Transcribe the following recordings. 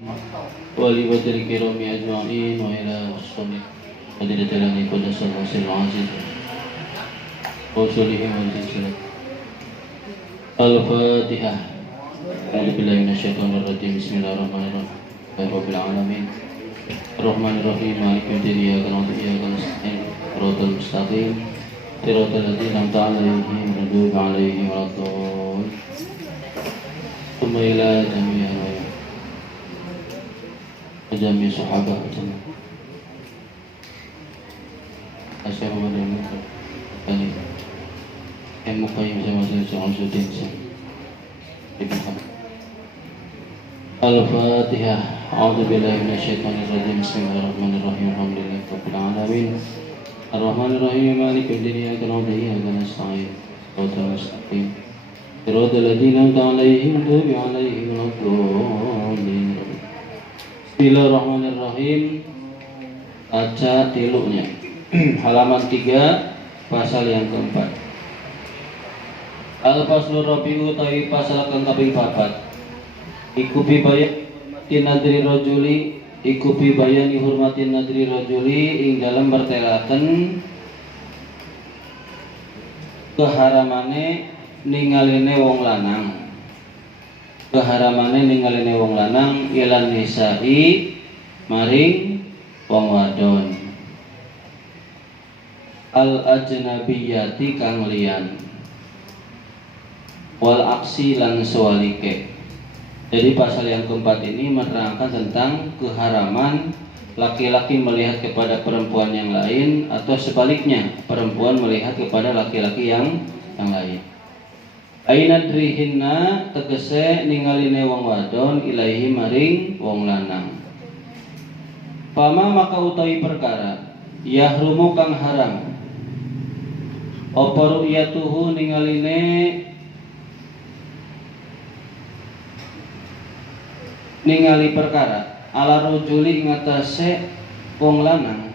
ولوجه الكرام أجمعين وإلى الصلاة فضيلة الذي قدس الله العزيز وصولهم والسلام. الفاتحة. أعوذ بالله من الشيطان الرجيم. بسم الله الرحمن الرحيم. رب العالمين الرحمن الرحيم مالك يوم الدين إياك نعبد وإياك نستعين صراط المستقيم صراط الذين أنعمت عليهم غير المغضوب عليهم ولا الضالين ثم إلى جميع صحابة Asyik mendengar tadi yang mukaim sama saya Usudin Ibn Hamad. Al-Fatihah. A'udzu billahi minasyaitonir rajim. Bismillahirrahmanirrahim. Alhamdulillahi rabbil alamin. Ar-Rahmanir Rahim. Maliki yaumiddin. Iyyaka na'budu wa iyyaka nasta'in. Shiratal mustaqim. Shiratal ladzina an'amta 'alaihim ghairil maghdubi 'alaihim waladdallin. Bismillahirrahmanirrahim. Baca tiluknya. Halaman 3 pasal yang keempat. Al-Faslur Rabi'u tawi pasal kang kaping 4. Iku bibayani hurmati nadri rajuli, iku bibayani hurmati nadri rajuli ing dalam bertelaken keharamane ningaline wong lanang. Keharamane ningaline wong lanang ilan nisa'i maring wong wadon. Al-ajnabiyati kang liyan wal aksi lan sewalike. Jadi pasal yang keempat ini menerangkan tentang keharaman laki-laki melihat kepada perempuan yang lain atau sebaliknya perempuan melihat kepada laki-laki yang lain. Ainadrihinna tegese ningaline wong wadon ilaihi maring wong lanang. Pama maka utawi perkara yahrumu kang haram apa ru'yatuhu ningali perkara ala rujuli ngatasé wong lanang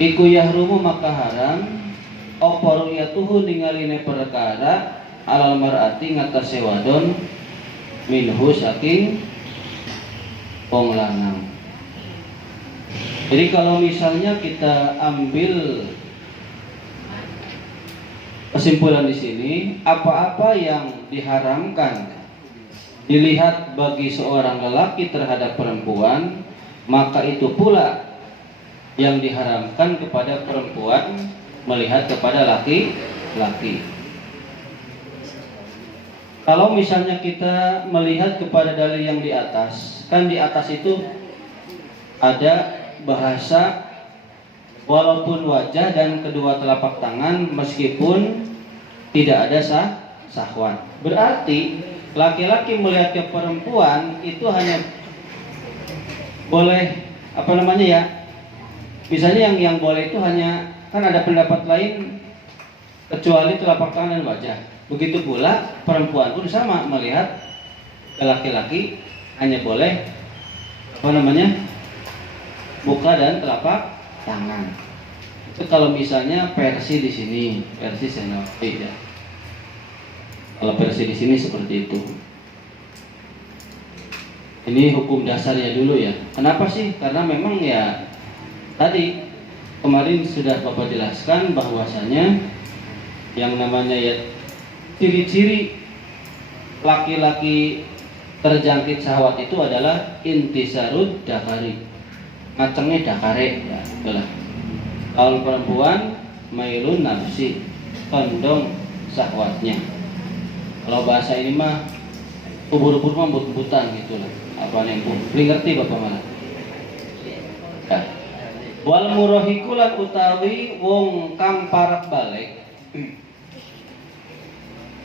iku yahrumu maka haram apa ru'yatuhu ningaline perkara alal mar'ati ngatasé wadon minhu saking wong lanang. Jadi kalau misalnya kita ambil kesimpulan di sini, apa-apa yang diharamkan dilihat bagi seorang lelaki terhadap perempuan, maka itu pula yang diharamkan kepada perempuan melihat kepada laki-laki. Kalau misalnya kita melihat kepada dalil yang di atas, kan di atas itu ada bahasa walaupun wajah dan kedua telapak tangan meskipun tidak ada sahwan. Berarti laki-laki melihat ke perempuan itu hanya boleh misalnya yang boleh itu hanya, kan ada pendapat lain kecuali telapak tangan dan wajah. Begitu pula perempuan pun sama melihat ke laki-laki hanya boleh muka dan telapak tangan. Itu kalau misalnya versi di sini, versi Senawi ya. Kalau versi di sini seperti itu. Ini hukum dasarnya dulu ya. Kenapa sih? Karena memang ya tadi kemarin sudah Bapak jelaskan bahwasanya yang namanya ya ciri-ciri laki-laki terjangkit syahwat itu adalah intisarud dakari, ngacengnya dakare ya, itulah. Kalau perempuan mailun nafsi, condong syahwatnya. Kalau bahasa ini mah ubur-ubur mah but-butan gitu lah. Apa yang beli ngerti Bapak mana? Ya. Wal murahikulan utawi wong kang parek balik.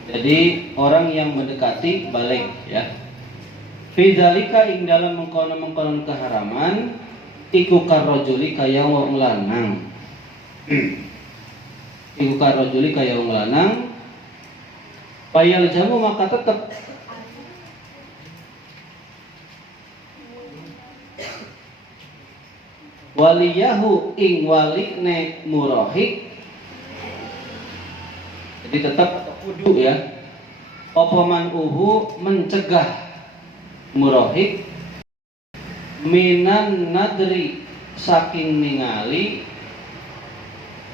Jadi orang yang mendekati balik ya. Fidzalika ing dalam mengkonon keharaman iku karrajuli kaya wong lanang. Iku karrajuli kaya wong lanang. Payal jamu maka tetap waliyahu ing walikne murahik. Jadi tetap kudu ya. Opoman uhu mencegah murohik minan nadri saking ningali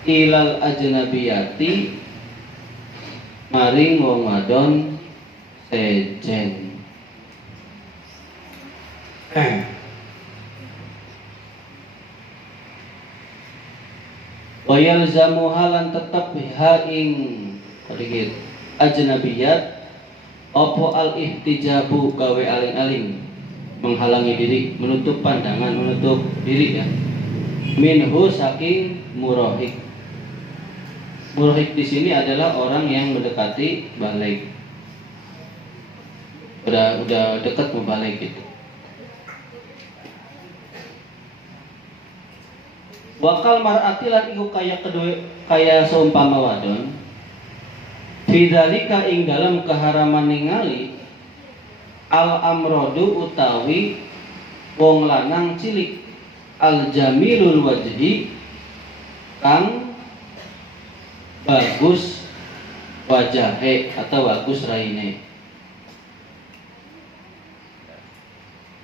ilal ajnabiyati maring wong wadon sejen. Wayal zamu halan tetep haing sedikit ajnabiyat opo al ihtijabu gawe aling-aling menghalangi diri, menutup pandangan, menutup diri ya. Minhu saking murohik. Murohik di sini adalah orang yang mendekati balik. Udah dekat mau balik gitu. Wakal mar'ati lan iku kaya kedua kaya seumpama wadon. Fidzalika ing dalam keharaman ningali al amrodu utawi wong lanang cilik al jamilul wajhi kang bagus wajahe atau bagus raine.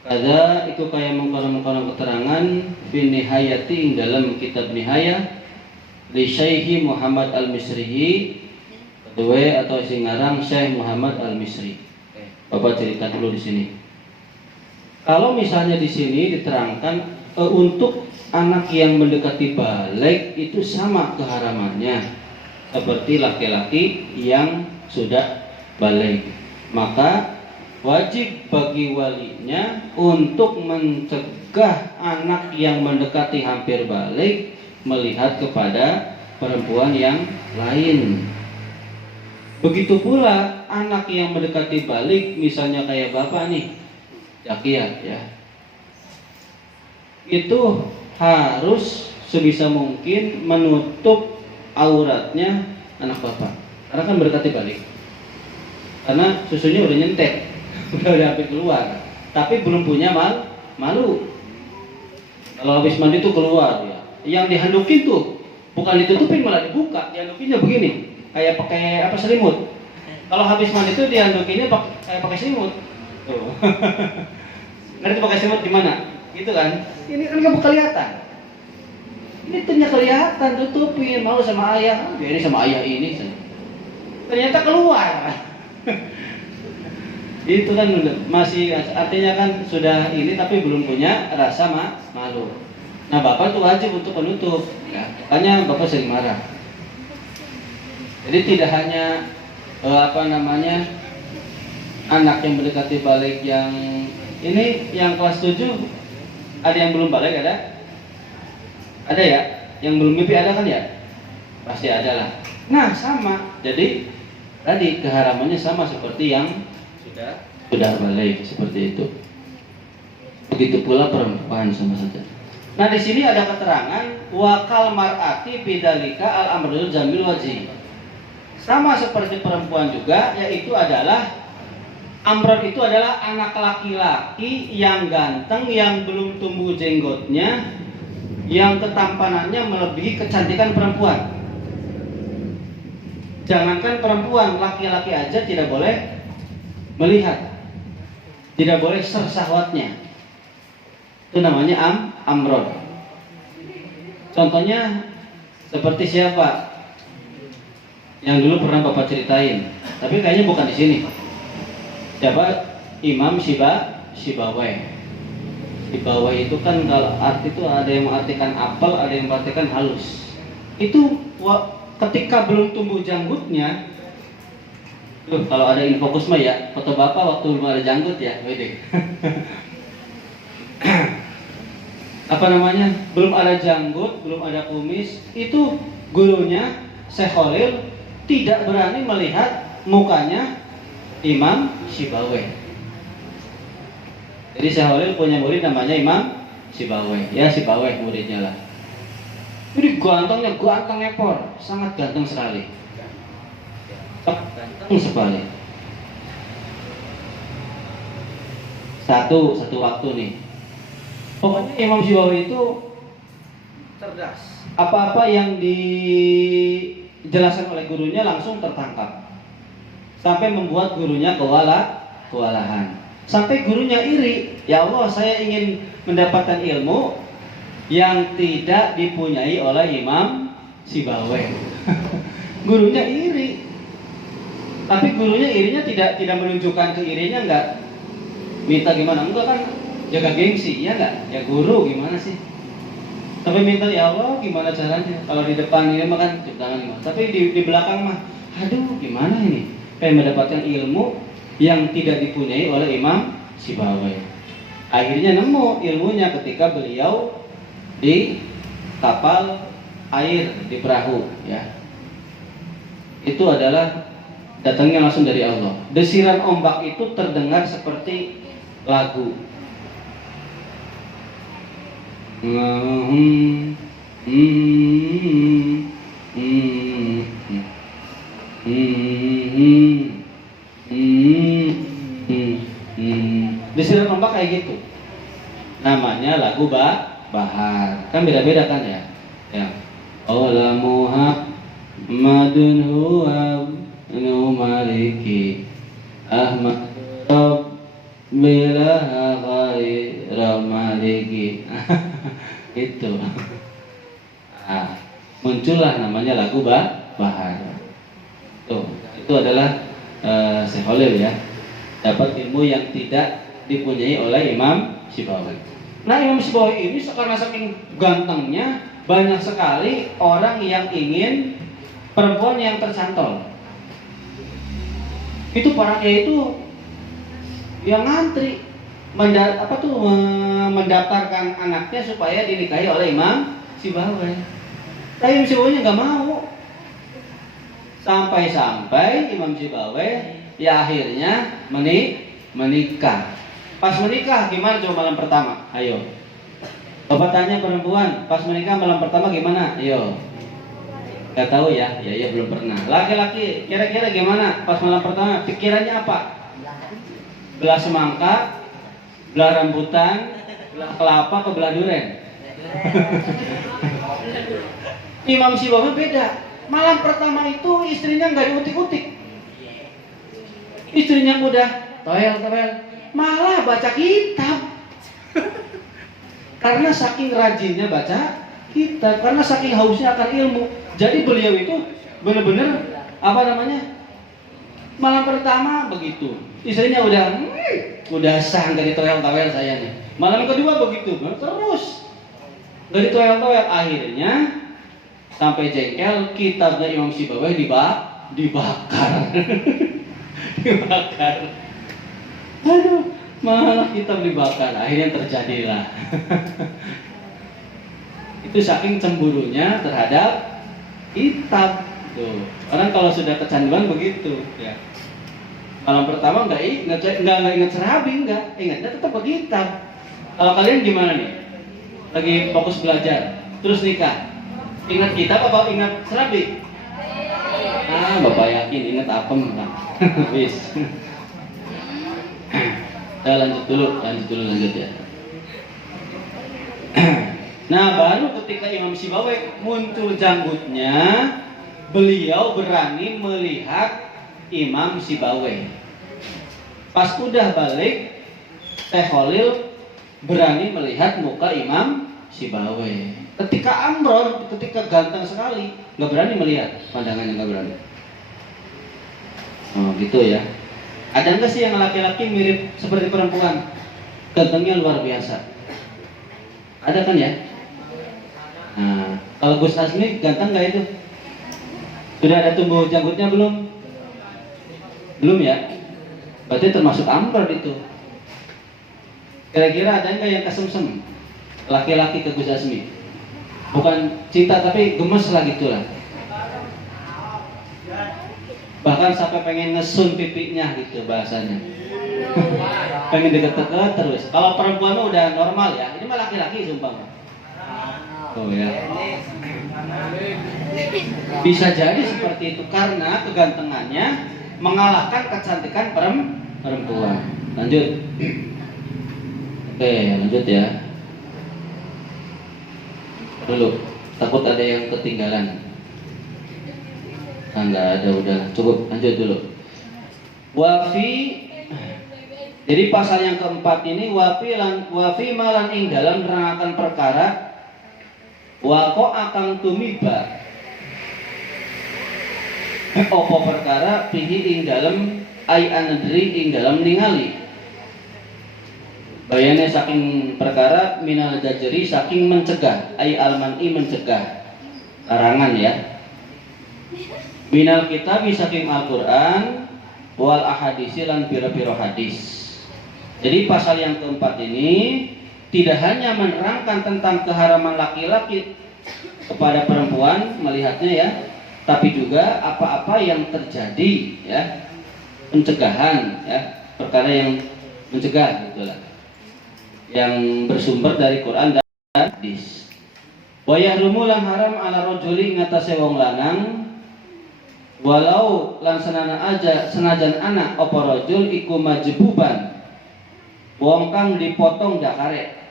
Kada itu kaya mengkono-mengkono keterangan fi nihayati ing dalam kitab Nihaya li Syekh Muhammad Al-Misri kedua atau singarang Syekh Muhammad Al-Misri. Bapak cerita dulu di sini. Kalau misalnya di sini diterangkan untuk anak yang mendekati balik itu sama keharamannya seperti laki-laki yang sudah balik, maka wajib bagi walinya untuk mencegah anak yang mendekati hampir balik melihat kepada perempuan yang lain. Begitu pula anak yang mendekati balik, misalnya kayak bapak nih, Zakia ya, itu harus sebisa mungkin menutup auratnya anak bapak, karena kan mendekati balik, karena susunya udah nyentek. Udah hampir keluar, tapi belum punya malu. Kalau habis mandi tuh keluar ya. Yang dihandukin tuh bukan ditutupin malah dibuka, dihandukinnya begini, kayak pakai apa selimut. Kalau habis mandi tuh dihandukinnya kayak pakai selimut. Tuh. Nanti pakai selimut gimana? Gitu kan? Ini kan nggak kelihatan. Ini tuhnya kelihatan, tutupin, malu sama ayah. Ini sama ayah ini. Ternyata keluar. Itu kan masih artinya kan sudah ini tapi belum punya rasa malu. Nah bapak tuh wajib untuk menutup ya. Makanya bapak sering marah. Jadi tidak hanya anak yang mendekati balik yang ini yang kelas 7 ada yang belum balik ada ya, yang belum mimpi ada kan ya, pasti ada lah. Nah sama, jadi tadi keharamannya sama seperti yang sudah balik seperti itu. Begitu pula perempuan sama saja. Nah di sini ada keterangan wakal mar'ati bidalika al amrul jamil wajhi. Sama seperti perempuan juga, yaitu adalah amron itu adalah anak laki-laki yang ganteng, yang belum tumbuh jenggotnya, yang ketampanannya melebihi kecantikan perempuan. Jangankan perempuan, laki-laki aja tidak boleh melihat, tidak boleh sersahwatnya. Itu namanya amron. Contohnya seperti siapa yang dulu pernah bapak ceritain, tapi kayaknya bukan di sini. Siapa? Imam Sibawai. Sibawai itu kan kalau arti itu ada yang mengartikan apel, ada yang mengartikan halus. Itu ketika belum tumbuh janggutnya. Tuh, kalau ada infokus mah ya, foto bapak waktu belum ada janggut ya, wede. Apa namanya? Belum ada janggut, belum ada kumis. Itu gurunya Syekh Khalil tidak berani melihat mukanya Imam Sibawai. Jadi Syekh Khalil punya murid namanya Imam Sibawai. Ya Sibawai muridnya lah. Jadi ganteng ekor, sangat ganteng sekali. Ganteng sekali. Satu waktu nih. Pokoknya Imam Sibawai itu cerdas. Apa-apa yang dijelaskan oleh gurunya langsung tertangkap. Sampai membuat gurunya kewalahan. Sampai gurunya iri, ya Allah saya ingin mendapatkan ilmu yang tidak dipunyai oleh Imam Sibawayh. Gurunya iri, tapi gurunya irinya tidak menunjukkan ke irinya, enggak minta gimana, enggak kan jaga gengsi, ya enggak? Ya guru gimana sih? Tapi minta ya Allah gimana caranya? Kalau di depan ini mah kan tangan gimana? Tapi di belakang mah, aduh gimana ini? Kayak mendapatkan ilmu yang tidak dipunyai oleh Imam Sibawayh. Akhirnya nemu ilmunya ketika beliau di kapal air, di perahu, ya. Itu adalah datangnya langsung dari Allah. Desiran ombak itu terdengar seperti lagu. Desiran ombak kayak gitu. Namanya lagu bahar. Kan beda-beda kan ya. Ya. Ola Muhammadun huwa maliki Ahmad Rabbil ghaira maliki. Itu. Nah, muncullah namanya lagu bahar. Tuh, itu adalah Syekh Khalil ya. Dapat ilmu yang tidak dipunyai oleh Imam Sibawayh. Nah, Imam Sibawayh ini karena saking gantengnya, banyak sekali orang yang ingin perempuan yang tercantol. Itu para kiai itu yang ngantri mendaftarkan anaknya supaya dinikahi oleh Imam Sibawayh. Tapi Imam Sibawayh nggak mau. Sampai Imam Sibawayh ya akhirnya menikah. Pas menikah gimana coba malam pertama? Ayo. Bapak tanya perempuan, pas menikah malam pertama gimana? Ayo. Gak tahu ya? Ya belum pernah. Laki-laki kira-kira gimana pas malam pertama? Pikirannya apa? Belah semangka, belah rambutan, belah kelapa atau belah duren? Imam Sibawayh beda. Malam pertama itu istrinya nggak diutik-utik. Istrinya udah toel, malah baca kitab. Karena saking rajinnya baca kitab, karena saking hausnya akan ilmu. Jadi beliau itu benar-benar malam pertama begitu. Istrinya udah sah nggak ditoel-toel saya nih. Malam kedua begitu, terus nggak ditoel-toel. Akhirnya sampai jengkel, kitabnya Imam Sibawayh dibakar. Dibakar. Aduh, malah kitab dibakar. Akhirnya terjadilah. Itu saking cemburunya terhadap kitab. Tuh. Orang kalau sudah kecanduan begitu, ya. Malam pertama nggak ingat serabi, ingatnya tetap ke kitab. Kalau kalian gimana nih? Lagi fokus belajar, terus nikah. Ingat kitab apa ingat serabi? Bapak yakin ingat apem kan? Wis. Lanjut dulu ya. Nah, baru ketika Imam Sibawayh muncul janggutnya, beliau berani melihat Imam Sibawayh. Pas udah balik, Syekh Khalil berani melihat muka Imam Sibawayh. Ketika amron, ketika ganteng sekali, nggak berani melihat, pandangannya nggak berani. Oh gitu ya. Ada nggak sih yang laki-laki mirip seperti perempuan? Gantengnya luar biasa. Ada kan ya? Nah, kalau Gus Asmi ganteng nggak itu? Sudah ada tumbuh janggutnya belum? Belum ya? Berarti termasuk amron itu. Kira-kira ada nggak yang kesemsem? Laki-laki ke Gus Asmi? Bukan cinta tapi gemes lah gitulah. Bahkan sampai pengen ngesun pipinya gitu bahasanya. Pengen deket-deket terus. Kalau perempuan mah udah normal ya. Ini mah laki-laki sumpah. Oh ya. Bisa jadi seperti itu karena kegantengannya mengalahkan kecantikan perempuan. Lanjut. Oke, lanjut ya. Dulu, takut ada yang ketinggalan. Nggak ada, udah cukup, lanjut dulu. Wafi Jadi pasal yang keempat ini wafi malan ing dalam nerangaken perkara wako akan tumiba opo perkara pihi ing dalam ai anadri ing dalam ningali. Bayane saking perkara minal dajri saking mencegah ai almani mencegah larangan ya. Minal kitab saking Al-Qur'an wal ahadisi lan pira-pira hadis. Jadi pasal yang keempat ini tidak hanya menerangkan tentang keharaman laki-laki kepada perempuan melihatnya ya, tapi juga apa-apa yang terjadi ya, pencegahan ya, perkara yang mencegah gitulah, yang bersumber dari Quran dan hadis. Wa yahrumu lan haram ala rajuli ngatasé wong lanang walau lan senajan anak apa rajul iku majbuban wong kang dipotong dakare.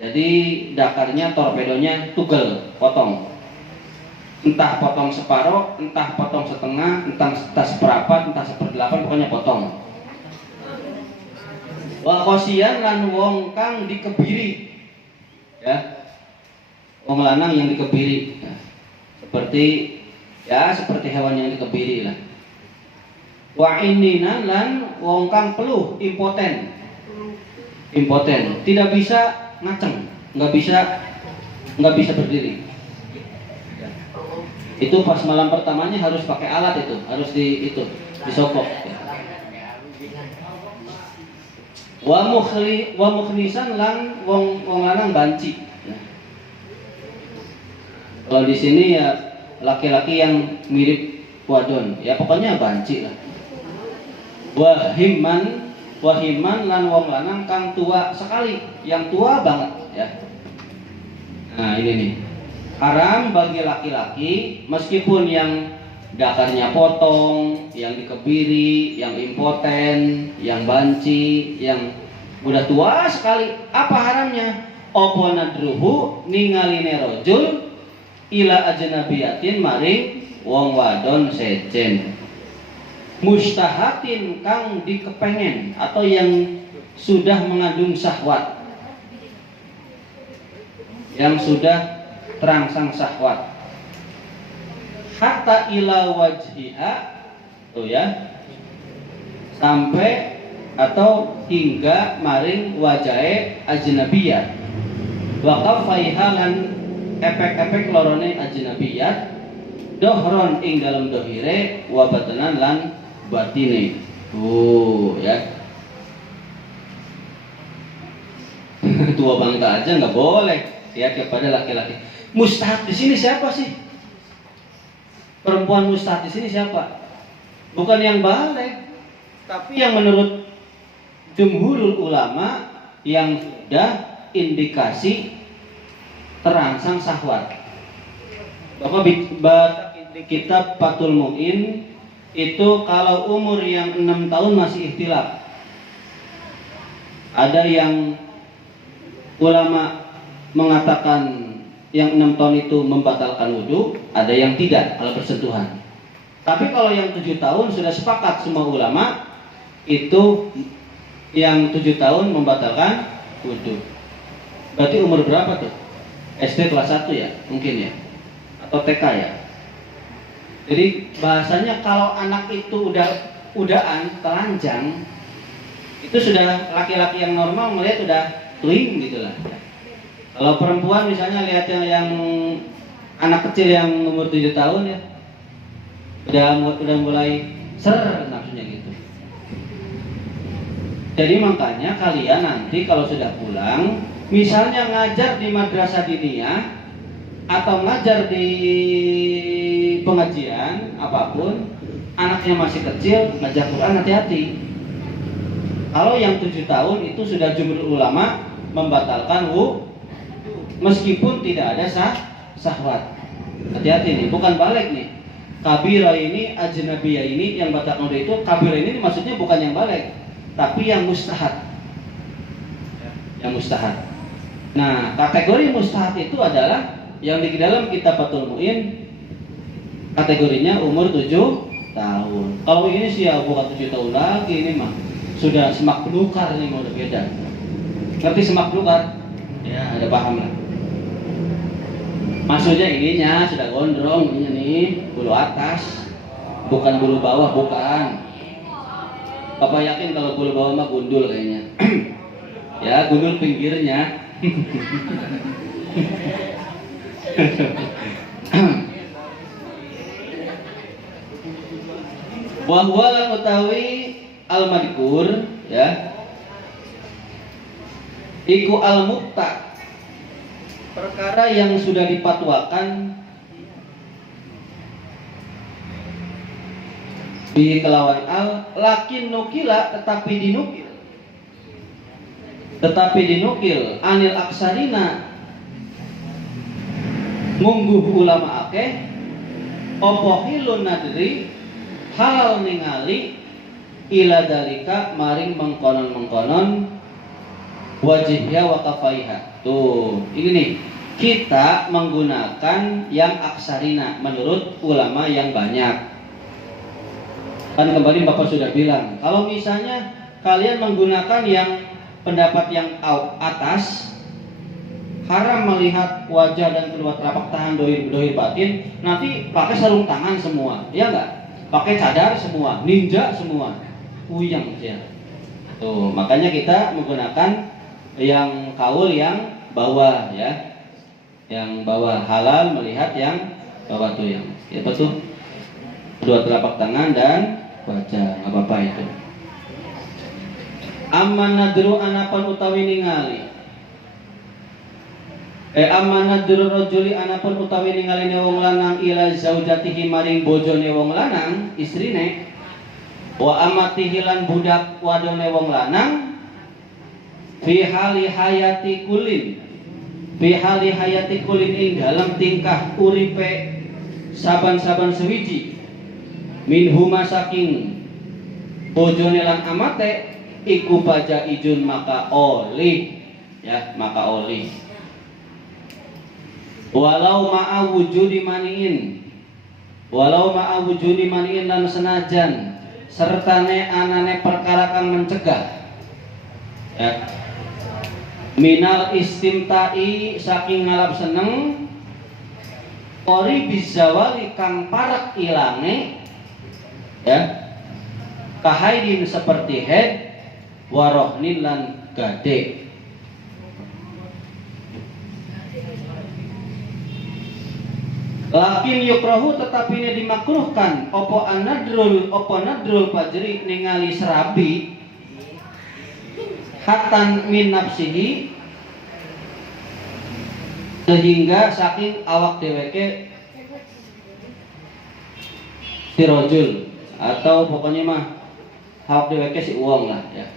Jadi dakarnya torpedonya tugel, potong. Entah potong separuh, entah potong setengah, entah seperempat, entah seperdelapan, pokoknya potong. Wa qosiyan lan wong kang dikebiri. Ya. Wong lanang yang dikebiri. Ya. Seperti hewan yang dikebiri lah. Wa inninan lan wong kang peluh, impoten, tidak bisa ngaceng, nggak bisa berdiri. Itu pas malam pertamanya harus pakai alat itu, harus disokok. Wa mukhlisan lan wong lanang banci. Kalau di sini ya laki-laki yang mirip wadon, ya pokoknya banci lah. Wahiman lan wong lanang kang tua sekali, yang tua banget ya. Nah ini nih, haram bagi laki-laki meskipun yang dakarnya potong, yang dikebiri, yang impoten, yang banci, yang udah tua sekali. Apa haramnya? Opo nadruhu ningaline rojul ila ajnabiyatin maring wong wadon sejen mustahatin kang dikepengen atau yang sudah mengandung syahwat, yang sudah terangsang syahwat, hatta ila wajhiha tuh ya, sampai atau hingga maring wajahe ajnabiyat wa kafaiha lan efek-efek lorone ajnabiyat dohron ing dalam dohire wa batanan lan batine. Ya. Tua bangga aja nggak boleh ya kepada laki-laki. Mustahab di sini siapa sih? Perempuan mustahab di sini siapa? Bukan yang balik, tapi yang menurut jumhurul ulama yang sudah indikasi terangsang syahwat. Bapak di kitab Fathul Mu'in itu kalau umur yang 6 tahun masih ikhtilaf. Ada yang ulama mengatakan yang 6 tahun itu membatalkan wudhu, ada yang tidak kalau bersentuhan. Tapi kalau yang 7 tahun sudah sepakat semua ulama itu yang 7 tahun membatalkan wudhu. Berarti umur berapa tuh? SD kelas 1 ya mungkin ya, atau TK ya. Jadi bahasanya kalau anak itu udahan telanjang, itu sudah laki-laki yang normal melihat udah tuing gitu lah. Kalau perempuan misalnya lihat yang anak kecil yang umur 7 tahun ya, udah mulai ser nafsunya gitu. Jadi makanya kalian nanti kalau sudah pulang, misalnya ngajar di madrasah diniyah atau ngajar di pengajian apapun, anaknya masih kecil, ngajar Quran hati-hati. Kalau yang 7 tahun itu sudah jumhur ulama membatalkan meskipun tidak ada syahwat. Hati-hati nih, bukan balik nih. Kabirah ini, ajnabiyah ini yang batalkan itu, kabirah ini maksudnya bukan yang balik, tapi yang mustahad. Yang mustahad. Nah, kategori mustahad itu adalah yang di dalam kitab Fathul Mu'in kategorinya umur 7 tahun. Kalau ini sih ya bukan 7 tahun lagi, ini mah sudah semak belukar nih, mau udah beda. Ngerti semak belukar? Ya, ada paham lah. Maksudnya ininya sudah gondrong, ininya nih bulu atas, bukan bulu bawah, bukan. Bapak yakin kalau bulu bawah mah gundul kayaknya. Ya, gundul pinggirnya. Wahwa lan utawi al-madkur ya. Iku al-mukta, perkara yang sudah dipatwakan di kelawan al lakin nukila tetapi dinukil anil aksarina ngungguh ulama akeh opo hilun nadri hal ningali ila dalika maring mengkonon wajihya wa kafaiha. Tuh, ini nih, kita menggunakan yang aksarina menurut ulama yang banyak. Kan kemarin Bapak sudah bilang, kalau misalnya kalian menggunakan yang pendapat yang atas, haram melihat wajah dan kedua telapak tangan dohir batin, nanti pakai sarung tangan semua, ya enggak? Pakai cadar semua, ninja semua, uyang ya. Tuh, makanya kita menggunakan yang kaul yang bawah ya, yang bawah halal melihat yang bawah tuh yang itu tuh kedua telapak tangan dan wajah, nggak apa-apa itu. Amman nadru anapan utawi ningali amman nadru rajuli anapan utawi ningali wong lanang ila zaujatihi maring bojone wong lanang istrine wa amatihi lan budak wadone wong lanang fi hali hayati kulin ing dalam tingkah uripe saban-saban sewiji minhuma saking bojone lan amate iku baja ijun maka oli ya, maka oli walau ma'a wujudi maniin lan senajan sertane anane perkara kang mencegah ya, minal istimtai saking ngalap seneng ori bizawali kang parak ilange ya, kahaidin seperti head warohnin lan gade. Lakin yukrahu tetapi ini dimakruhkan opo nadrul fajri ningali serabi hatan min nafsihi sehingga saking awak dheweke si rojul atau pokoknya mah awak dheweke si uang lah ya,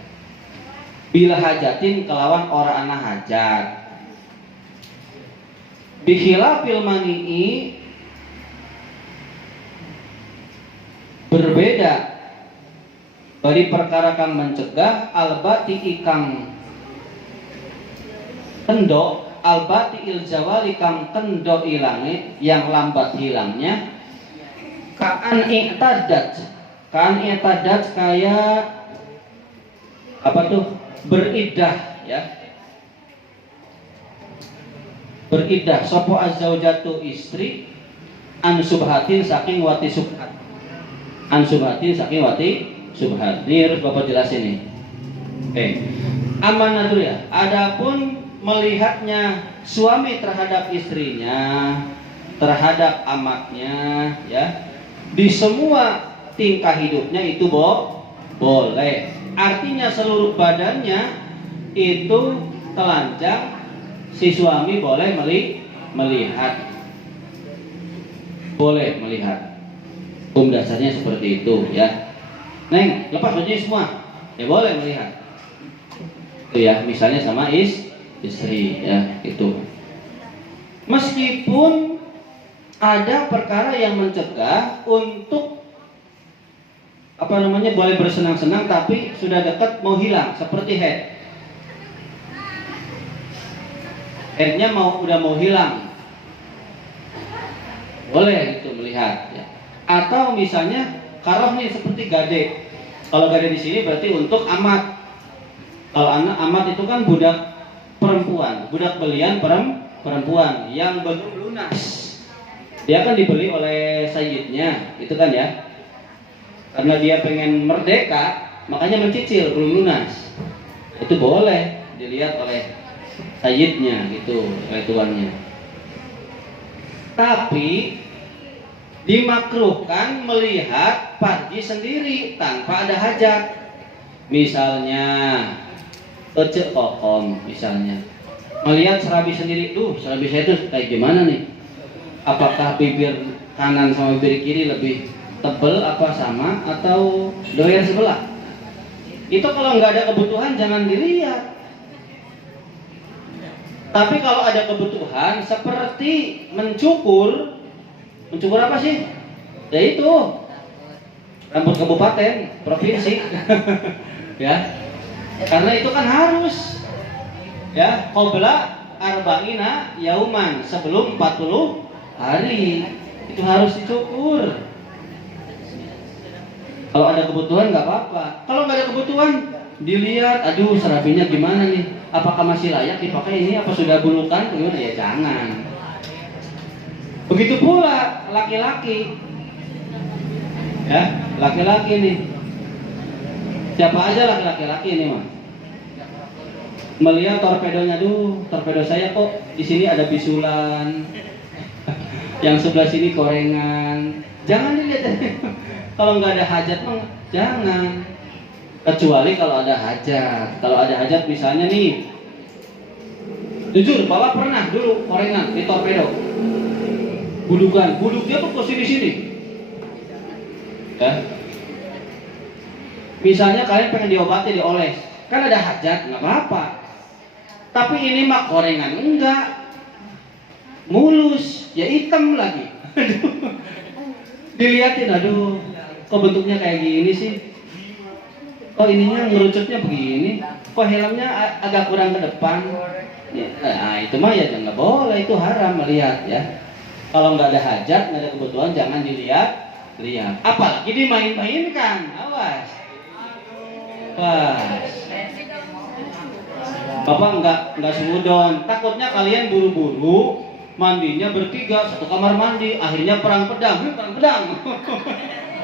bila hajatin kelawan ora ana hajat bikhilafil mani'i berbeda dari perkara kang mencegah albati ikang kendo albati iljawali kang kendo ilange yang lambat hilangnya kaan i'tadat kayak apa tuh beridah ya, beridah sopo azzaujatu istri an subhatin saking wati subhat subhat. Ini harus Bapak jelasin nih. Amanah dulu ya. Adapun melihatnya suami terhadap istrinya, terhadap amatnya, ya, di semua tingkah hidupnya itu boleh. Artinya seluruh badannya itu telanjang, si suami boleh melihat, boleh melihat. Dasarnya seperti itu ya. Neng, lepas bajunya semua, ya boleh melihat. Itu ya, misalnya sama istri ya itu. Meskipun ada perkara yang mencegah untuk boleh bersenang-senang tapi sudah dekat mau hilang seperti headnya udah mau hilang, boleh itu melihat ya. Atau misalnya karoh nih seperti gade, Kalau gak ada di sini berarti untuk amat. Kalau anak amat itu kan budak perempuan, budak belian perempuan yang belum lunas. Dia kan dibeli oleh sayyidnya, itu kan ya. Karena dia pengen merdeka, makanya mencicil belum lunas. Itu boleh dilihat oleh sayyidnya gitu, oleh tuannya. Tapi dimakruhkan melihat farji sendiri tanpa ada hajat. Misalnya Ece kokom misalnya melihat serabi sendiri, serabi saya itu kayak gimana nih? Apakah bibir kanan sama bibir kiri lebih tebel apa sama atau doyan sebelah? Itu kalau nggak ada kebutuhan jangan dilihat. Tapi kalau ada kebutuhan seperti mencukur apa sih? Ya itu rambut kabupaten, provinsi, ya. Karena itu kan harus, ya, qabla arba'ina yauman, sebelum 40 hari itu harus dicukur. Kalau ada kebutuhan nggak apa-apa. Kalau nggak ada kebutuhan, dilihat, aduh serabinya gimana nih? Apakah masih layak dipakai ini? Apa sudah bulukan? Gimana ya? Jangan. Begitu pula laki-laki, ya, laki-laki nih. Siapa aja laki-laki ini mah? Melihat torpedonya, torpedo saya kok di sini ada bisulan, yang sebelah sini korengan. Jangan dilihat. Kalau nggak ada hajat mah jangan. Kecuali kalau ada hajat. Kalau ada hajat misalnya nih, jujur, Bapak pernah dulu korengan di torpedo. Buduknya tuh ke sini-sini. Ya. Misalnya kalian pengen diobati, dioles, kan ada hajat, nggak apa-apa. Tapi ini mah korengan enggak, mulus, ya hitam lagi. Dilihatin, aduh, kok bentuknya kayak gini sih? Kok ininya ngerucutnya begini? Kok helmnya agak kurang ke depan? Ya, nah itu mah ya nggak boleh, itu haram melihat ya. Kalau nggak ada hajat, nggak ada kebutuhan, jangan dilihat. Apalagi dimain-mainkan, awas. Wah, Bapak nggak sumudon. Takutnya kalian buru-buru mandinya bertiga, satu kamar mandi, akhirnya perang pedang.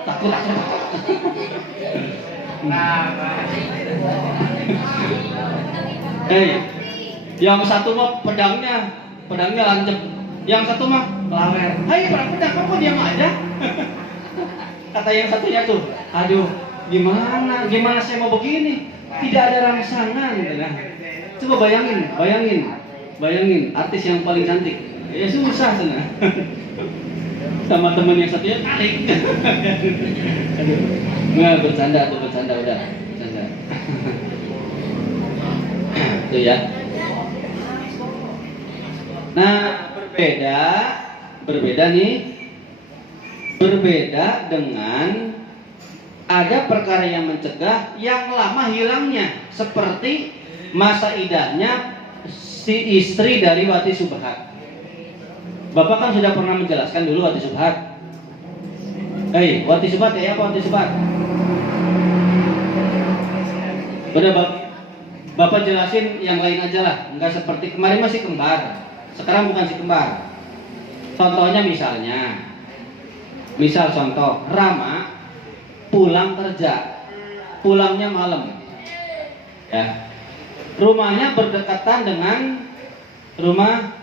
Takut. Yang satu mah pedangnya lancep, yang satu mah lawer. Hai, perang pedang, kok diam aja? Kata yang satunya tuh, aduh, gimana saya mau begini? Tidak ada rangsangan. Coba bayangin artis yang paling cantik. Ya susah sana. Sama temen yang satunya tarik. Aduh, nggak bercanda udah. Bercanda. Itu ya. Nah, berbeda nih. Berbeda dengan ada perkara yang mencegah yang lama hilangnya, seperti masa idahnya si istri dari wati subhat. Bapak kan sudah pernah menjelaskan dulu wati subhat. Wati subhat ya, apa wati subhat? Udah Bapak jelasin yang lain aja lah, nggak seperti kemarin masih kembar, sekarang bukan si kembar. Contohnya misal contoh, Rama pulang kerja, pulangnya malam, ya, rumahnya berdekatan dengan rumah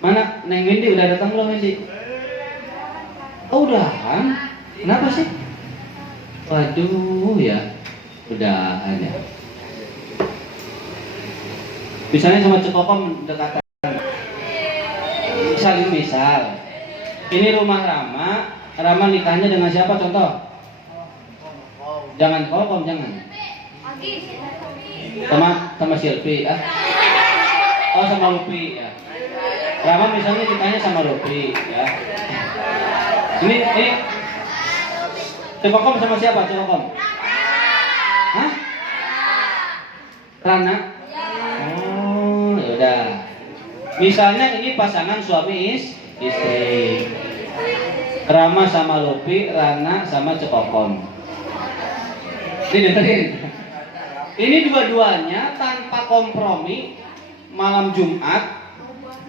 mana? Neng Windy udah datang belum, Windy? Oh, udahan. Kenapa sih? Waduh ya, udahan ya. Misalnya sama Cekokom dekatan. Misal ini rumah Rama nikahnya dengan siapa contoh? Jangan Kokom, jangan. Sama Silvi, Oh, sama Lupi ya. Rama misalnya nikahnya sama Lupi ya. Ini Cekokom sama siapa Cekokom? Hah? Rana? Oh, yaudah. Misalnya ini pasangan suami istri. Rama sama Lupi, Rana sama Cekokom. dengerin. Ini dua-duanya tanpa kompromi. Malam Jumat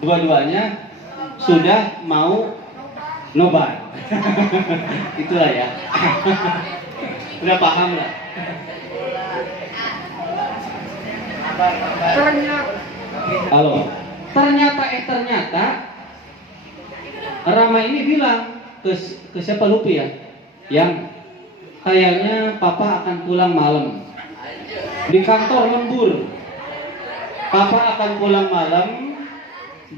dua-duanya sudah mau nobar. Itulah ya. Udah paham lah. Halo. Ternyata Rama ini bilang ke siapa lupa ya, yang kayaknya papa akan pulang malam. Di kantor lembur, papa akan pulang malam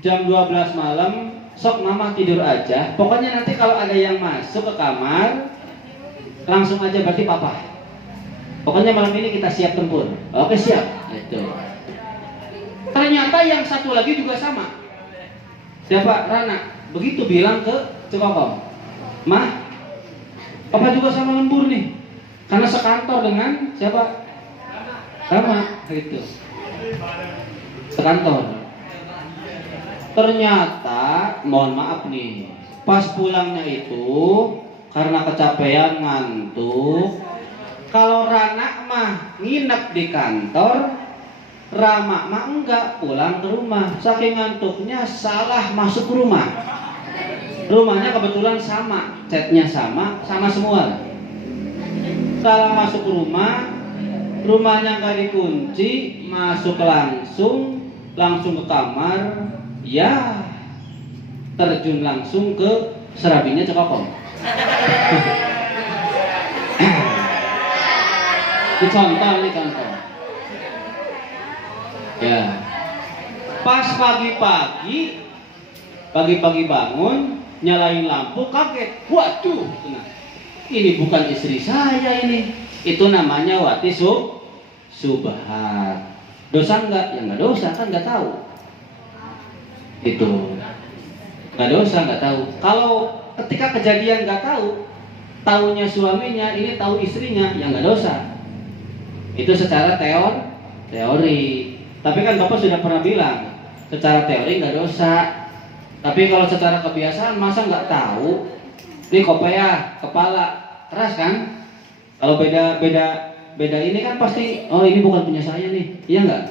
jam 12 malam. Sok mama tidur aja. Pokoknya nanti kalau ada yang masuk ke kamar, langsung aja berarti papa. Pokoknya malam ini kita siap tempur. Oke siap. Itu. Ternyata yang satu lagi juga sama. Siapa? Rana. Begitu bilang ke Kokom, Mah, papa juga sama lembur nih. Karena sekantor dengan siapa? Rama. Gitu. Sekantor. Ternyata, mohon maaf nih, pas pulangnya itu karena kecapean ngantuk. Kalau Rana mah nginep di kantor, Rama mah enggak pulang ke rumah. Saking ngantuknya salah masuk rumah. Rumahnya kebetulan sama, catnya sama semua. Salah masuk rumah, rumahnya nggak dikunci, masuk langsung ke kamar, ya terjun langsung ke serabinya Cekokom. Dicontoh nih contoh. Ya, pas pagi-pagi bangun, nyalain lampu, kaget. Waduh, ini bukan istri saya ini. Itu namanya wati subhat. Dosa enggak? Ya enggak dosa, kan enggak tahu. Itu enggak dosa, enggak tahu. Kalau ketika kejadian enggak tahu, taunya suaminya, ini tahu istrinya, ya enggak dosa. Itu secara teori. Tapi kan Bapak sudah pernah bilang, secara teori enggak dosa. Tapi kalau secara kebiasaan masa nggak tahu? Ini kopea, kepala, keras kan? Kalau beda ini kan pasti, oh ini bukan punya saya nih, iya nggak?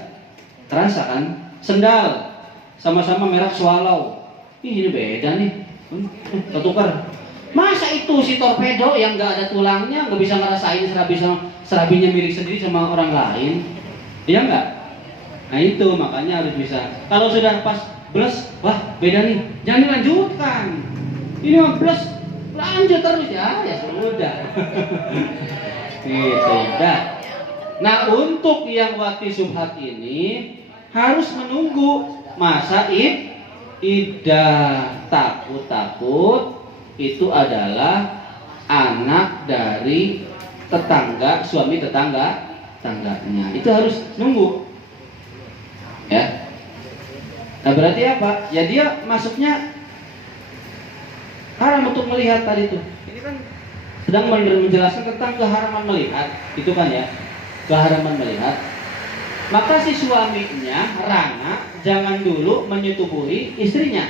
Terasa kan? Sendal, sama-sama merek Swallow. Ini beda nih, ketukar. Masa itu si torpedo yang nggak ada tulangnya nggak bisa ngerasain serabinya milik sendiri sama orang lain, iya nggak? Nah itu makanya harus bisa. Kalau sudah pas plus, wah beda nih, jangan dilanjutkan. Ini mah plus, lanjut terus ya sudah. Gitu dah. Nah untuk yang wati subhat ini harus menunggu masa iddah. Takut itu adalah anak dari tetangga, suami tetangganya. Itu harus nunggu. Ya. Nah berarti apa? Ya dia masuknya haram untuk melihat tadi itu. Ini kan sedang menjelaskan tentang keharaman melihat, itu kan ya, keharaman melihat. Maka si suaminya Rana jangan dulu menyetubuhi istrinya,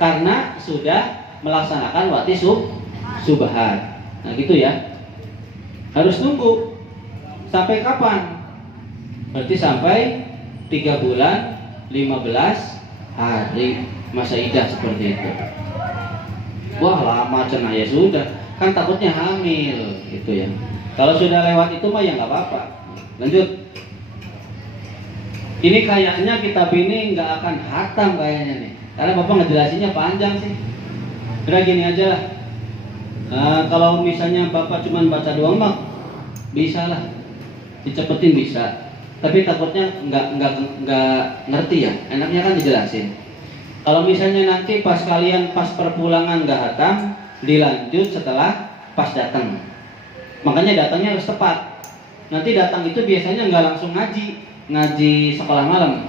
karena sudah melaksanakan wati subhat. Nah gitu ya. Harus nunggu sampai kapan? Berarti sampai 3 bulan 15 hari masa idah seperti itu. Wah lama cenah, ya sudah, kan takutnya hamil gitu ya. Kalau sudah lewat itu mah ya nggak apa-apa. Lanjut. Ini kayaknya kitab ini nggak akan hatam kayaknya nih, karena Bapak ngejelasinnya panjang sih. Udah gini aja lah. Nah, kalau misalnya Bapak cuma baca doang mah bisa lah, dicepetin bisa. Tapi takutnya nggak ngerti ya. Enaknya kan dijelasin. Kalau misalnya nanti pas perpulangan nggak hatam, dilanjut setelah pas datang. Makanya datangnya harus tepat. Nanti datang itu biasanya nggak langsung ngaji sekolah malam,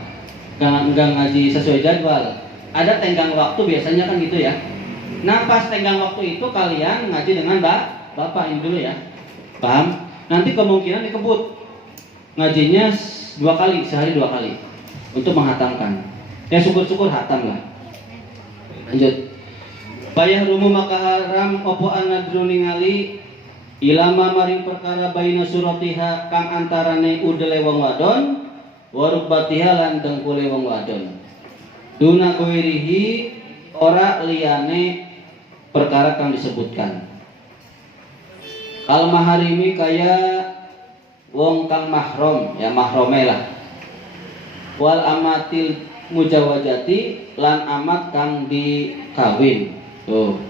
nggak ngaji sesuai jadwal. Ada tenggang waktu biasanya kan gitu ya. Nah pas tenggang waktu itu kalian ngaji dengan bapak ini dulu ya, paham? Nanti kemungkinan dikebut. Ngajinya 2 kali, sehari 2 kali untuk menghatamkan. Ya syukur-syukur hatam lah. Lanjut. Bayah rumu maka haram opo anadru ningali ilama maring perkara baina suratiha kang antarane udele wong wadon warubatiha lan dengkule wong wadon duna kuwirihi ora liyane perkara kang disebutkan. Al maharimi kaya wong kang mahrom, ya mahrome lah. Wal amatil mujawajati lan amat kang dikawin. Tuh.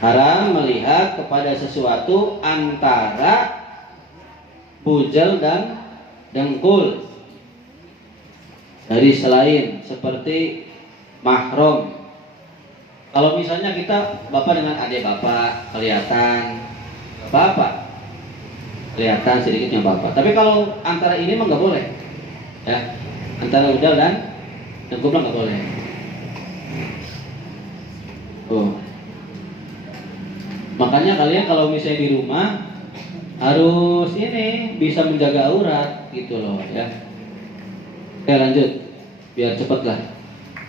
Haram melihat kepada sesuatu antara bujal dan dengkul dari selain seperti mahrom. Kalau misalnya kita bapak dengan adik bapak kelihatan bapak kelihatan sedikitnya bapak. Tapi kalau antara ini mah nggak boleh, ya. Antara udal dan dengkul nggak boleh. Makanya kalian kalau misalnya di rumah harus ini bisa menjaga aurat gitu loh, ya. Oke lanjut, biar cepet lah.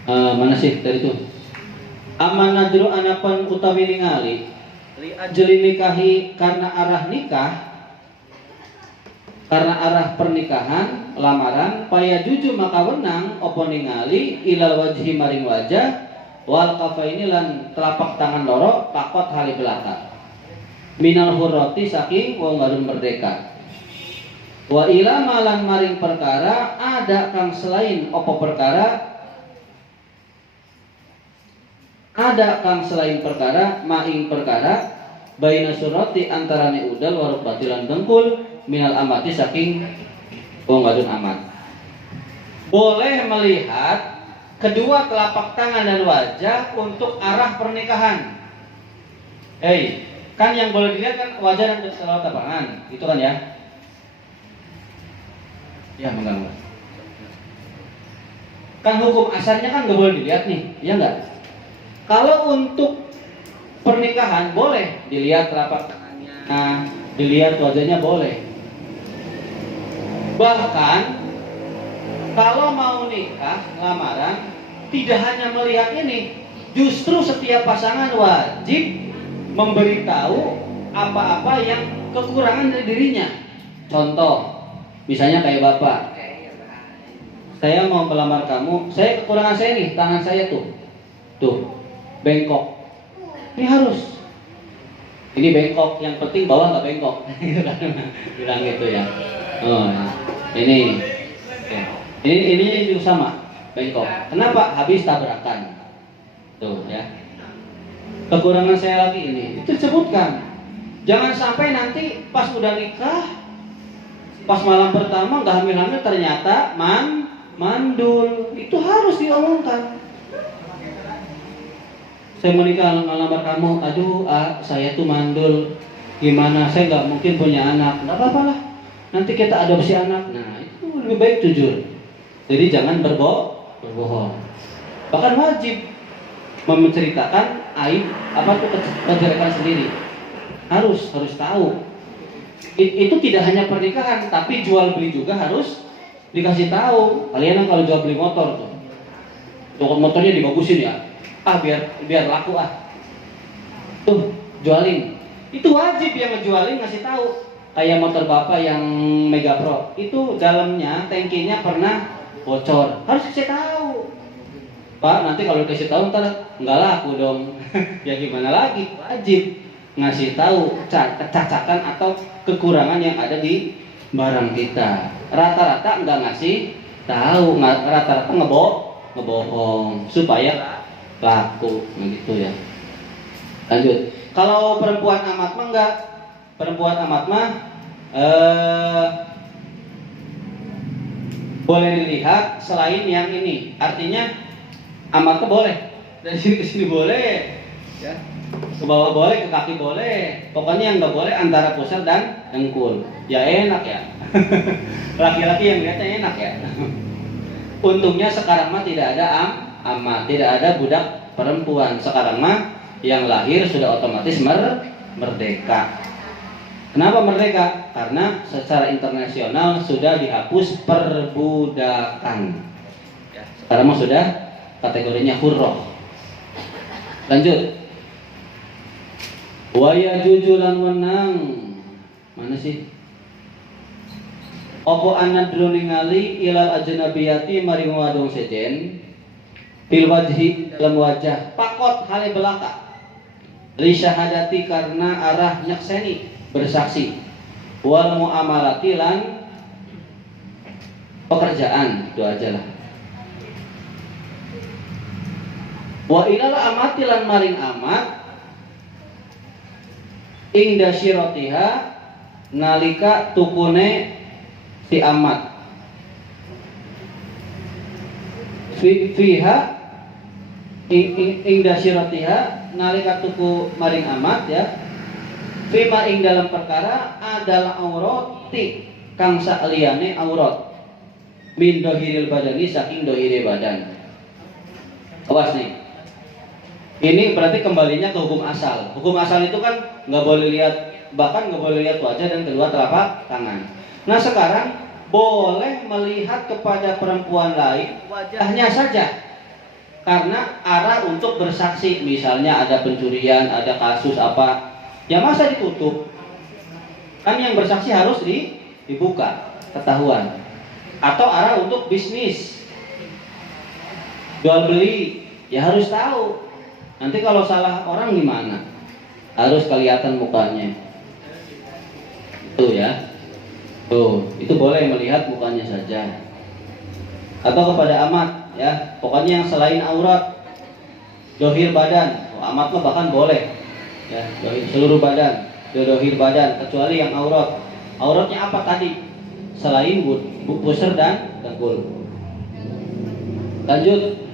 Mana sih dari itu? Aman nadru anapan utawi ningali li ajli nikahi karena arah nikah, karena arah pernikahan lamaran paya juju maka wenang opo ningali ilal wajhi maring wajah wal kafaini lan telapak tangan loro takot hali belaka minal hurrati saking wong garun merdeka wa ila malan maring perkara ada kang selain opo perkara ada kang selain perkara maing perkara baina surati antarane udal waruk batilan dengkul minal amati saking wong wadon amat. Boleh melihat kedua telapak tangan dan wajah untuk arah pernikahan. Kan yang boleh dilihat kan wajah dan telapak tangan, itu kan ya? Ya mengganggu. Kan hukum asalnya kan nggak boleh dilihat nih, ya nggak? Kalau untuk pernikahan boleh dilihat telapak tangannya, dilihat wajahnya boleh. Bahkan kalau mau nikah lamaran tidak hanya melihat ini, justru setiap pasangan wajib memberitahu apa-apa yang kekurangan dari dirinya. Contoh, misalnya kayak bapak, saya mau melamar kamu, saya kekurangan saya nih, tangan saya tuh bengkok. Ini harus. Ini bengkok, yang penting bawah nggak bengkok. Gitu kan, bilang gitu ya. Ini juga sama, bengkok. Kenapa? Habis tabrakan. Tuh ya. Kekurangan saya lagi ini, itu disebutkan. Jangan sampai nanti pas udah nikah, pas malam pertama nggak hamil-hamil ternyata mandul. Itu harus diomongkan. Saya menikah melamar kamu, aduh saya tuh mandul, gimana, saya nggak mungkin punya anak, nggak apa-apa lah, nanti kita adopsi anak. Nah itu lebih baik jujur. Jadi jangan berbohong. Bahkan wajib menceritakan aib apa tuh kejelekan sendiri. Harus tahu. Itu tidak hanya pernikahan, tapi jual beli juga harus dikasih tahu. Kalian kalau jual beli motor tuh, motornya dibagusin ya. Biar laku tuh jualin, itu wajib yang ngejualin ngasih tahu. Kayak motor bapak yang Mega Pro itu dalamnya tangkinya pernah bocor, harus kasih tahu. Pak, nanti kalau dikasih tahu ntar nggak laku dong. Ya gimana lagi, wajib ngasih tahu kecacakan atau kekurangan yang ada di barang kita. Rata-rata nggak ngasih tahu, rata-rata ngebohong supaya laku, begitu ya. Lanjut. Kalau perempuan amat mah enggak. Perempuan amat mah boleh dilihat selain yang ini. Artinya amat tuh boleh. Dari sini ke sini boleh, ya. Ke bawah boleh, ke kaki boleh. Pokoknya yang enggak boleh antara pusar dan dengkul. Ya enak ya. Laki-laki yang lihatnya enak ya. Untungnya sekarang mah tidak ada amat, tidak ada budak perempuan. Sekarang mah yang lahir sudah otomatis merdeka. Kenapa merdeka? Karena secara internasional sudah dihapus perbudakan. Sekarang mah sudah kategorinya hurroh. Lanjut. Waya jujulan wenang Mana sih? Opo anadru ningali ilal ajnabiyati maring wadon sejen bil wajhi dalam wajah pakot hale belaka li syahadati karena arah nyakseni bersaksi wal muamalati lan pekerjaan itu aja lah. Wa ilal amati lan maring amat ing dasyiratiha nalika tukune si amat fiha ing dasyiratiha nalika tuku maring amat ya fima ing dalam perkara adalah aurati kang sakliyane aurat min dohiril badani saking dohire badan. Awas nih, ini berarti kembalinya ke hukum asal. Hukum asal itu kan nggak boleh lihat, bahkan nggak boleh lihat wajah dan kedua telapak tangan. Nah sekarang boleh melihat kepada perempuan lain wajahnya saja karena arah untuk bersaksi, misalnya ada pencurian, ada kasus apa, ya masa ditutup? Kan yang bersaksi harus dibuka, ketahuan. Atau arah untuk bisnis, jual beli, ya harus tahu. Nanti kalau salah orang gimana? Harus kelihatan mukanya. Itu ya. Tuh, itu boleh melihat mukanya saja. Atau kepada amat, ya. Pokoknya yang selain aurat, dohir badan, amat lo bahkan boleh. Ya, dohir seluruh badan, dohir badan, kecuali yang aurat. Auratnya apa tadi? Selain pusar dan dengkul. Lanjut.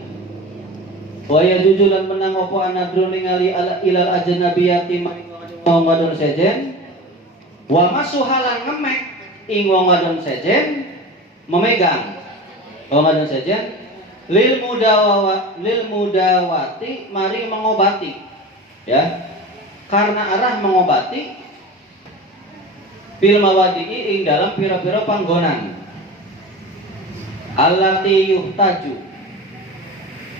Wa yajujulan menang opo anadru ningali ilal ajnabiyati wong wadon sejen wa masuhalan ngemek ing wong wadon sejen memegang wong wadon sejen lil mudawati mari mengobati ya karena arah mengobati bil mawadi'i ing dalam pira-pira panggonan allati yuhtaju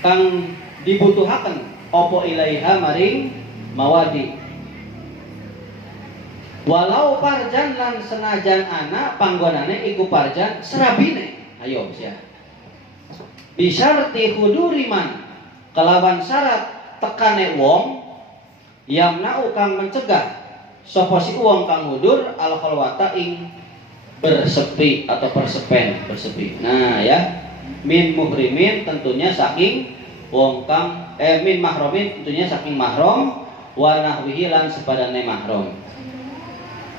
kang dibutuhaken opo ilaiha maring mawadi walau parjan lan senajan anak panggonane iku parjan serabine. Ayo ya bisyarti huduriman kelawan syarat tekane wong yamna'u kang mencegah sapa si wong kang hudur al khalwata ing bersepi atau bersepi. Nah ya min muhrimin tentunya saking wong kang min mahromin tentunya saking mahrom wa nahwihi lan sepadane mahrom.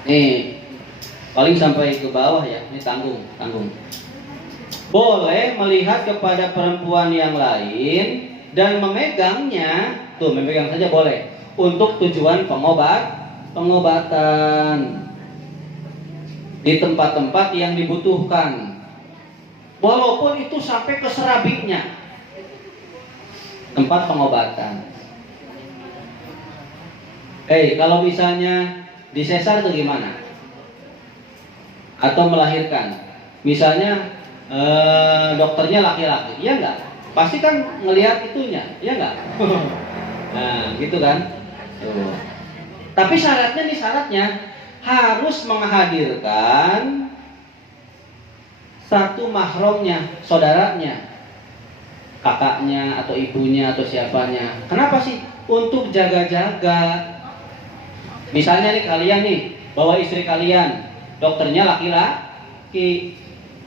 Nih paling sampai ke bawah ya, ini tanggung. Boleh melihat kepada perempuan yang lain dan memegangnya, tuh memegang saja boleh untuk tujuan pengobatan di tempat-tempat yang dibutuhkan. Walaupun itu sampai ke serabinya. Tempat pengobatan. Kalau misalnya disesar itu gimana? Atau melahirkan. Misalnya dokternya laki-laki, iya enggak? Pasti kan ngelihat itunya, iya enggak? Nah, gitu kan? Tuh. Tapi syaratnya harus menghadirkan satu mahromnya, saudaranya, kakaknya atau ibunya atau siapanya. Kenapa sih? Untuk jaga-jaga. Misalnya nih kalian nih bawa istri kalian, dokternya laki-laki.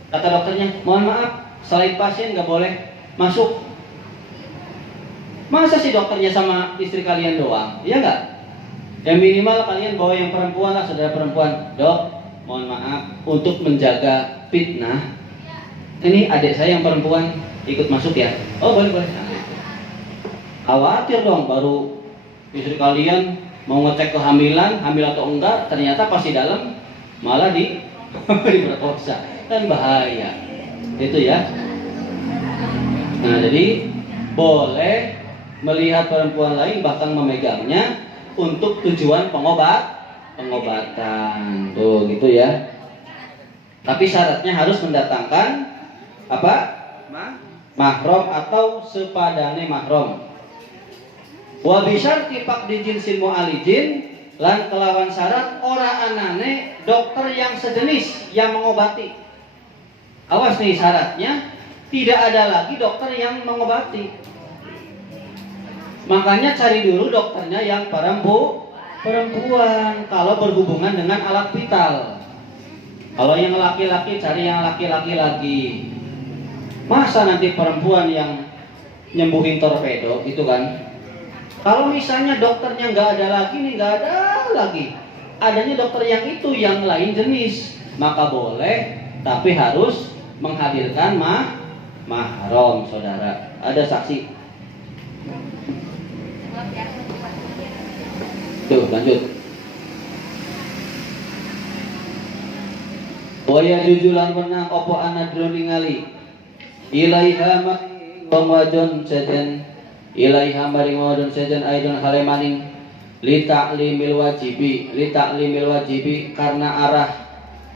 Kata dokternya, mohon maaf, selain pasien nggak boleh masuk. Masa sih dokternya sama istri kalian doang? Iya nggak? Yang minimal kalian bawa yang perempuan lah, saudara perempuan. Dok, mohon maaf untuk menjaga fitnah. Ini adik saya yang perempuan ikut masuk ya. Oh boleh. Khawatir dong baru istri kalian mau ngecek kehamilan, hamil atau enggak, ternyata pas di dalam malah diperkosa, kan bahaya. Itu ya. Nah jadi boleh melihat perempuan lain bahkan memegangnya untuk tujuan pengobatan. Tuh gitu ya. Tapi syaratnya harus mendatangkan apa? Mahram atau sepadane mahram. Wa bisyarti faqdi jinsil mu'alijin lan kelawan syarat ora anane dokter yang sejenis yang mengobati. Awas nih syaratnya, tidak ada lagi dokter yang mengobati. Makanya cari dulu dokternya yang perempuan kalau berhubungan dengan alat vital. Kalau yang laki-laki cari yang laki-laki lagi. Masa nanti perempuan yang nyembuhin torpedo itu kan? Kalau misalnya dokternya nggak ada lagi nih, nggak ada lagi, adanya dokter yang itu yang lain jenis, maka boleh, tapi harus menghadirkan mahram, saudara. Ada saksi. Tuh, lanjut. Waya jujulan menang opo anadro ningali ilaiha maring wajon seden ilaiha maring wajon seden aidon halemaning li ta'limil wajibi karena arah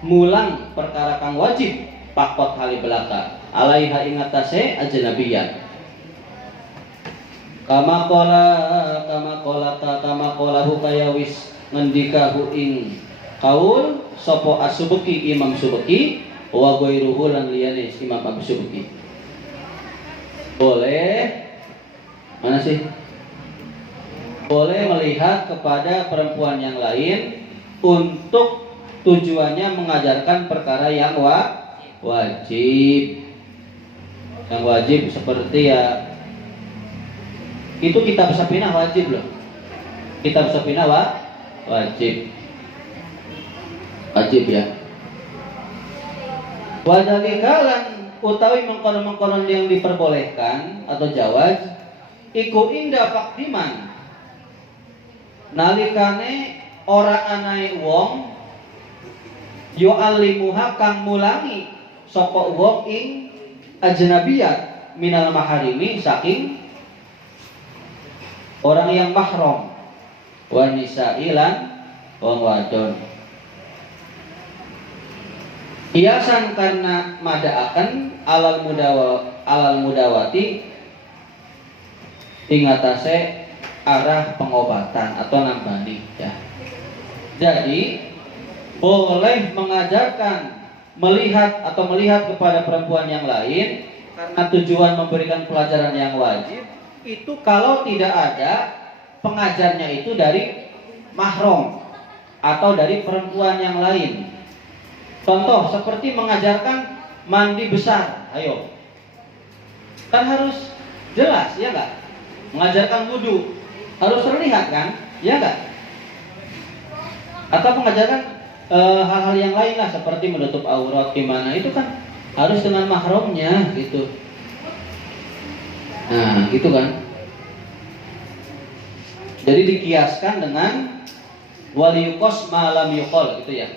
mulang perkara kang wajib pakot hali belaka alaiha ingatase ajnabiyah kama kola hukayawis ngendikahu ing kaul sopo asubeki imam subeki wa ghairuhu lan liyane imam abu subeki. Boleh mana sih? Boleh melihat kepada perempuan yang lain untuk tujuannya mengajarkan perkara yang wajib. Yang wajib seperti ya itu kitab sapinah wajib loh. Kitab sapinah wajib ya. Wadalikalan utawi mengkonon-mengkonon yang diperbolehkan atau jawaz iku inda fakdiman nalikane ora anai wong yu'allimuha kang mulangi sapa wong ing ajnabiyat minal maharimi saking orang yang mahram wanisa ilan wong wadon hiasan karena madaaken alal mudawati ingatase arah pengobatan atau nambani ya. Jadi boleh mengajarkan melihat kepada perempuan yang lain karena tujuan memberikan pelajaran yang wajib itu kalau tidak ada pengajarnya itu dari mahram atau dari perempuan yang lain. Contoh seperti mengajarkan mandi besar, ayo. Kan harus jelas, ya enggak? Mengajarkan wudu harus terlihat kan? Ya enggak? Atau mengajarkan hal-hal yang lain lah seperti menutup aurat gimana itu kan harus dengan mahramnya gitu. Nah, gitu kan. Jadi dikiaskan dengan waliyukos malam yukol gitu ya.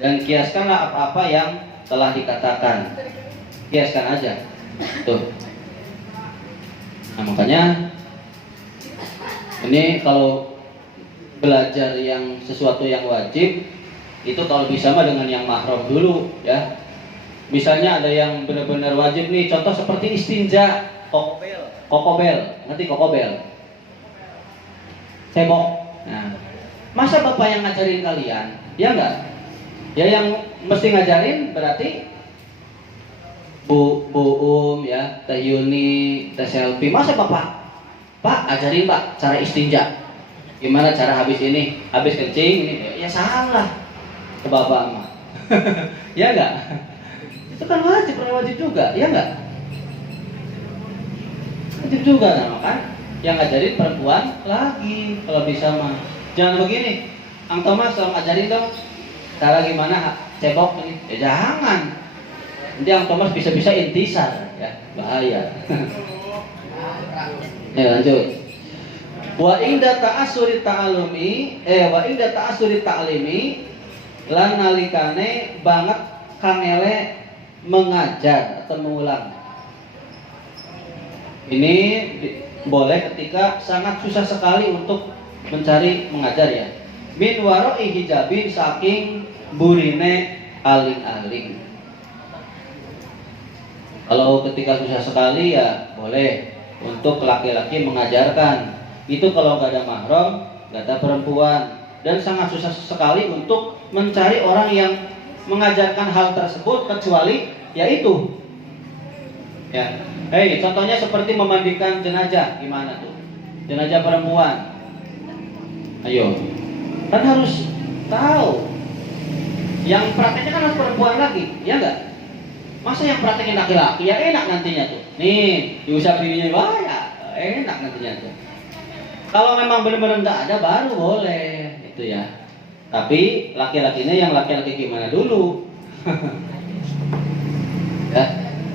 Dan kiaskanlah apa-apa yang telah dikatakan. Kiaskan aja. Tuh. Nah, makanya ini kalau belajar yang sesuatu yang wajib itu kalau bisa mah dengan yang mahram dulu ya. Misalnya ada yang benar-benar wajib nih, contoh seperti istinja, kokobel, ngerti kokobel? Cebok. Nah, masa bapak yang ngajarin kalian? Ya enggak? Ya yang mesti ngajarin berarti Bu ya, Teh Yuni, Teh Selvi. Masa bapak? Pak, ajarin pak cara istinja. Gimana cara habis ini? Habis kencing ini? Ya salah. Ke bapak mah. Ya enggak? Itu kan wajib juga, ya enggak? Wajib juga kan? Yang ngajarin perempuan lagi kalau bisa mah. Jangan begini. Ang Thomas tolong ajarin dong cara gimana cebok ini. Ya jangan. Nanti Ang Thomas bisa-bisa intisar ya, bahaya. Ya lanjut. Wa inda ta'assuri ta'limi lan nalikane banget kangele mengajar atau mengulang. Ini boleh ketika sangat susah sekali untuk mencari mengajar ya. Min waroi hijabin saking burine aling-aling. Kalau ketika susah sekali ya boleh untuk laki-laki mengajarkan. Itu kalau nggak ada mahram, nggak ada perempuan. dan sangat susah sekali untuk mencari orang yang mengajarkan hal tersebut kecuali yaitu ya. Contohnya seperti memandikan jenazah, gimana tuh? Jenazah perempuan. Ayo. Kan harus tahu. Yang prakteknya kan harus perempuan lagi, ya enggak? Masa yang praktekin laki-laki? Ya enak nantinya tuh. Nih, diusap pipinya, wah ya enak nantinya tuh. Kalau memang benar-benar nggak ada baru boleh, itu ya. Tapi laki-lakinya yang laki-laki gimana dulu?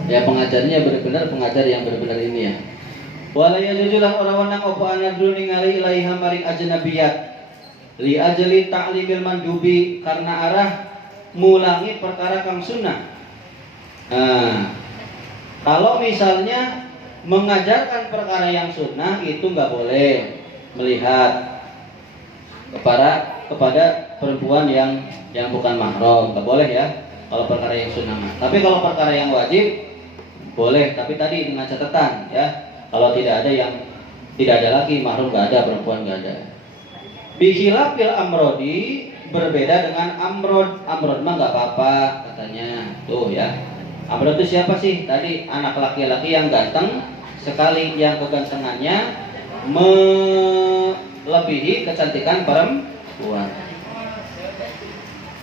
ya pengajarnya benar-benar pengajar yang benar-benar ini ya. Wala yajujulah orang wanang opo anadru ningali ilaiha maring ajnabiyat li ajli ta'limil mandubi, karena arah mulangi perkara kang sunnah. Nah, kalau misalnya mengajarkan perkara yang sunnah itu nggak boleh melihat kepada perempuan yang bukan mahram, nggak boleh ya kalau perkara yang sunnah. Tapi kalau perkara yang wajib boleh, tapi tadi dengan catatan ya, kalau tidak ada lagi mahram, nggak ada, perempuan nggak ada. Bikhilafil amrodi, berbeda dengan amrod mah nggak apa-apa katanya tuh ya. Amrod itu siapa sih? Tadi anak laki-laki yang ganteng sekali, yang kegantengannya melebihi kecantikan perempuan.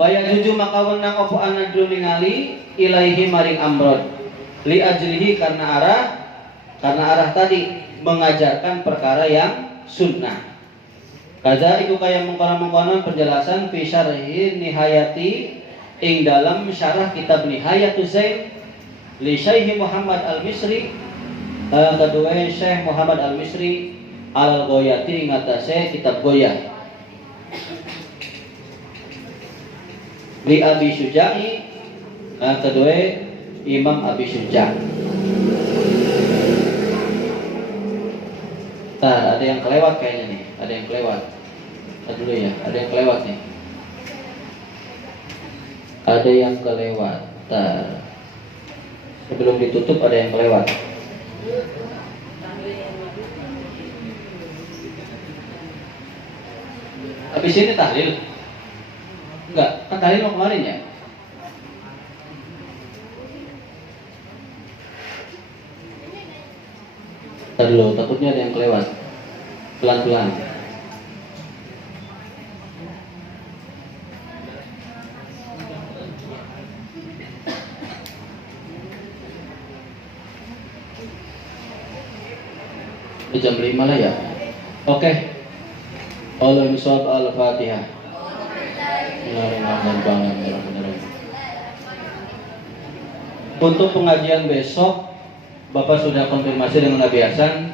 Baya juju maka wenang opo anadru ningali ilaihi maring amrod li ajlihi, karena arah tadi mengajarkan perkara yang sunnah. Kaza itu kayak mengkonon penjelasan fi syarhi nihayati ing dalam syarah kitab Nihayatus Zain li Syekh Muhammad Al-Misri, kedua Syekh Muhammad Al-Misri Al-Ghoyati ngatase kitab Goyah li Abi Syuja'i, kedua Imam Abi Syuja'. Ada yang kelewat kayaknya nih, ada yang kelewat. Dulu ya, ada yang kelewat nih. Ada yang kelewat. Sebelum ditutup ada yang kelewat. Habis ini tahlil? Enggak, kan tahlil mau kemarin ya? Dulu, takutnya ada yang kelewat. Pelan-pelan. Jam 5 lah ya. Oke. Allahumma sholli al-Fatihah. Untuk pengajian besok, Bapak sudah konfirmasi dengan Nabi Hasan.